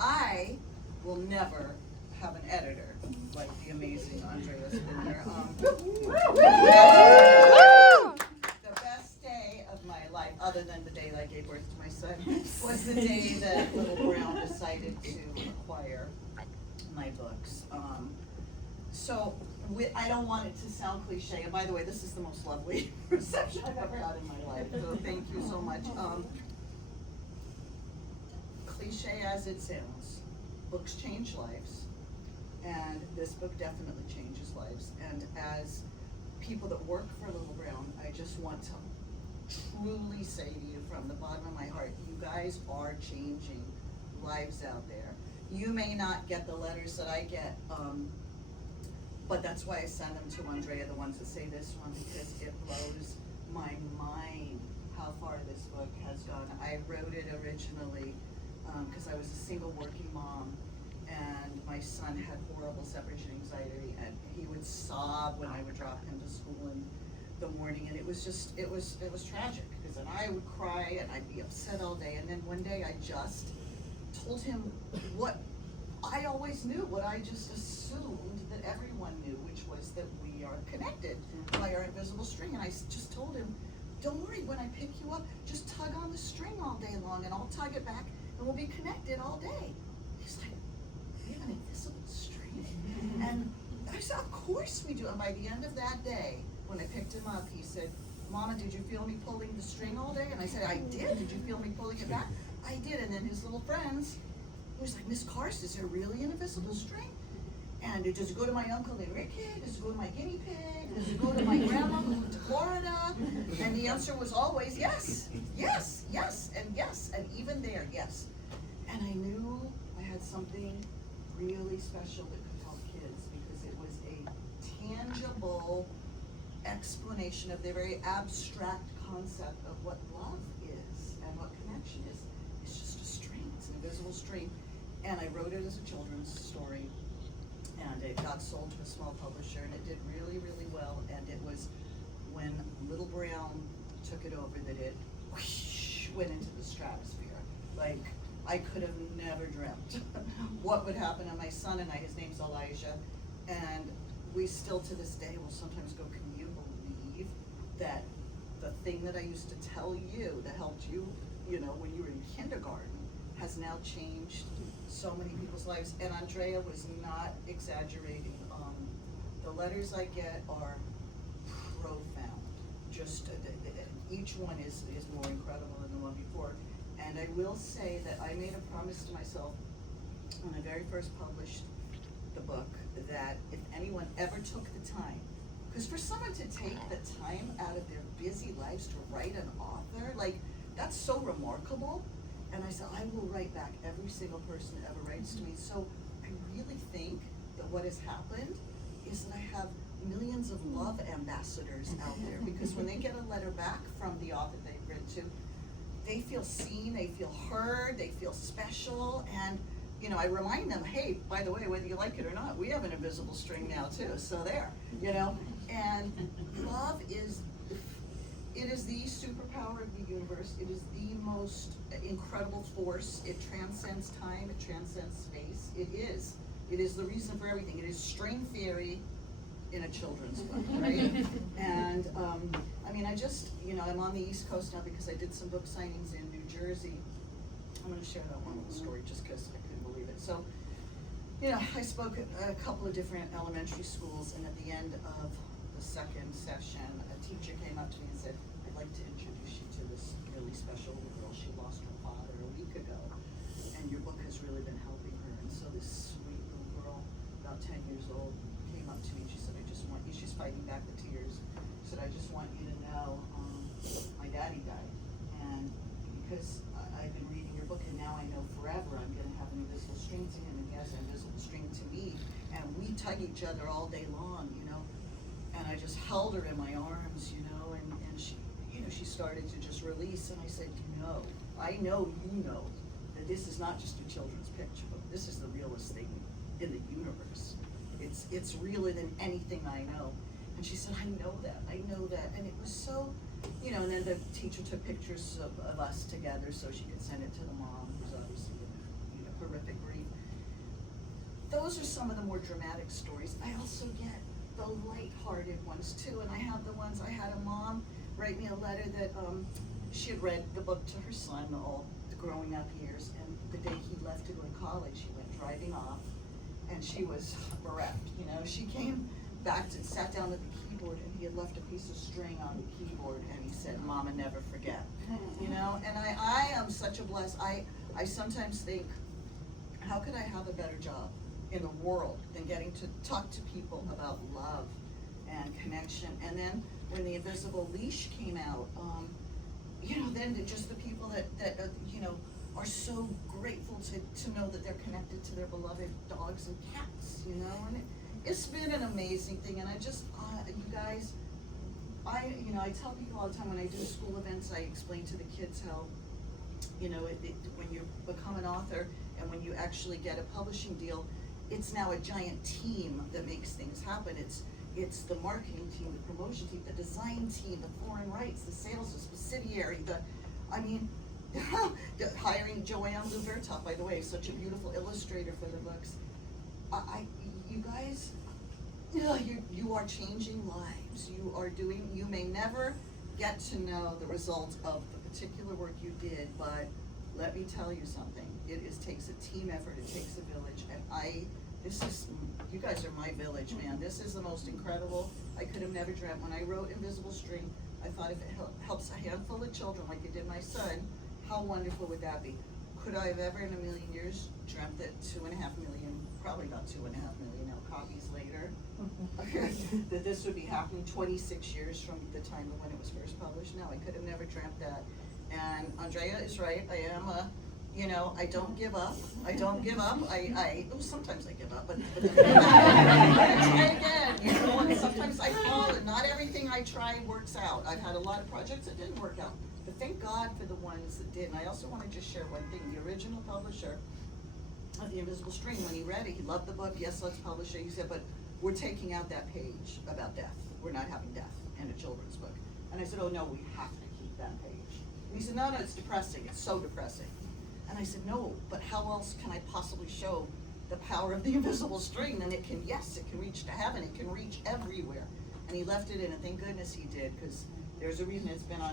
I will never have an editor like the amazing Andrea Spinner. The best day of my life, other than the day that I gave birth to my son, was the day that Little Brown decided to acquire my books. I don't want it to sound cliche, and by the way, this is the most lovely reception I've ever had in my life, so thank you so much. Cliche as it sounds, books change lives, and this book definitely changes lives. And as people that work for Little Brown, I just want to truly say to you from the bottom of my heart, you guys are changing lives out there. You may not get the letters that I get, but that's why I send them to Andrea, the ones that say this one, because it blows my mind how far this book has gone. I wrote it originally because I was a single working mom, and my son had horrible separation anxiety, and he would sob when I would drop him to school in the morning, and it was tragic, because then I would cry and I'd be upset all day, and then one day I just told him what I always knew, what I just assumed that everyone knew, which was that we are connected by our invisible string. And I just told him, don't worry, when I pick you up, just tug on the string all day long, and I'll tug it back, and we'll be connected all day. He's like, we have an invisible string? And I said, of course we do. And by the end of that day, when I picked him up, he said, Mama, did you feel me pulling the string all day? And I said, I did. Did you feel me pulling it back? I did. And then his little friends, he was like, Miss Karst, is there really an invisible string? And does it go to my Uncle Enrique? Does it go to my guinea pig? Does it go to my grandma who moved to Florida? And the answer was always yes, yes, yes, and yes, and even there, yes. And I knew I had something really special that could help kids, because it was a tangible explanation of the very abstract concept of what love is and what connection is. It's just a string, it's an invisible string. And I wrote it as a children's story, and it got sold to a small publisher, and it did really, really well. And it was when Little Brown took it over that it whoosh, went into the stratosphere. Like, I could have never dreamt what would happen to my son and I. His name's Elijah, and we still to this day will sometimes go, can you believe that the thing that I used to tell you that helped you, when you were in kindergarten, has now changed so many people's lives? And Andrea was not exaggerating. The letters I get are profound. Just each one is more incredible than the one before. And I will say that I made a promise to myself when I very first published the book, that if anyone ever took the time, because for someone to take the time out of their busy lives to write an author, like, that's so remarkable. And I said, I will write back every single person that ever writes to me. So I really think that what has happened is that I have millions of love ambassadors out there, because when they get a letter back from the author they've written to, they feel seen, they feel heard, they feel special. And I remind them, hey, by the way, whether you like it or not, we have an invisible string now too, so there, and love is the superpower of the universe. It is the most incredible force. It transcends time, it transcends space. It is the reason for everything. It is string theory in a children's book, right? And I'm on the East Coast now because I did some book signings in New Jersey. I'm going to share that one little story just because I couldn't believe it. So, I spoke at a couple of different elementary schools, and at the end of the second session, a teacher came up to me and said, I'd like to introduce you to this really special little girl. She lost her father a week ago, and your book has really been helping her. And so this sweet little girl, about 10 years old, came up to me and she said, I just want you, she's fighting back the tears, she said, I just want you to know, my daddy died. And because I've been reading your book, and now I know forever I'm going to have an invisible string to him, and he has an invisible string to me, and we tug each other all day long, And I just held her in my arms, and she started to just release, and I said, I know you know that this is not just a children's picture book. This is the realest thing in the universe. It's realer than anything I know. And she said, I know that. And it was so, and then the teacher took pictures of us together so she could send it to the mom, who's obviously in a horrific grief. those are some of the more dramatic stories. I also get the lighthearted ones too, and I have the ones, I had a mom write me a letter that she had read the book to her son all the growing up years, and the day he left to go to college, he went driving off, and she was bereft, you know. She came back and sat down at the keyboard, and he had left a piece of string on the keyboard, and he said, "Mama, never forget." You know, and I am such a blessed, I sometimes think, how could I have a better job in the world than getting to talk to people about love and connection? And then when the Invisible Leash came out, you know, then just the people that you know, are so grateful to know that they're connected to their beloved dogs and cats, you know, and it's been an amazing thing. And I just, you guys, you know, I tell people all the time when I do school events, I explain to the kids how, you know, when you become an author and when you actually get a publishing deal, it's now a giant team that makes things happen. It's the marketing team, the promotion team, the design team, the foreign rights, the sales, the subsidiary, hiring Joanne Lubertoff, by the way, such a beautiful illustrator for the books. You guys, you are changing lives. You may never get to know the result of the particular work you did, but let me tell you something. It takes a team effort, it takes a village, and you guys are my village, man. This is the most incredible. I could have never dreamt. When I wrote Invisible String, I thought if it helps a handful of children like it did my son, how wonderful would that be? Could I have ever in a million years dreamt that 2.5 million, probably not 2.5 million now copies later, that this would be happening 26 years from the time of when it was first published? No, I could have never dreamt that. And Andrea is right. I am you know, I don't give up. I don't give up. Sometimes I give up, but I'm gonna try again. You know, and sometimes I fall, and not everything I try works out. I've had a lot of projects that didn't work out, but thank God for the ones that did. And I also want to just share one thing. The original publisher of The Invisible String, when he read it, he loved the book. Yes, let's publish it. He said, but we're taking out that page about death. We're not having death in a children's book. And I said, oh no, we have to keep that page. And he said, no, it's depressing. It's so depressing. And I said, no, but how else can I possibly show the power of the invisible string? And it can reach to heaven, it can reach everywhere. And he left it in, and thank goodness he did, because there's a reason it's been on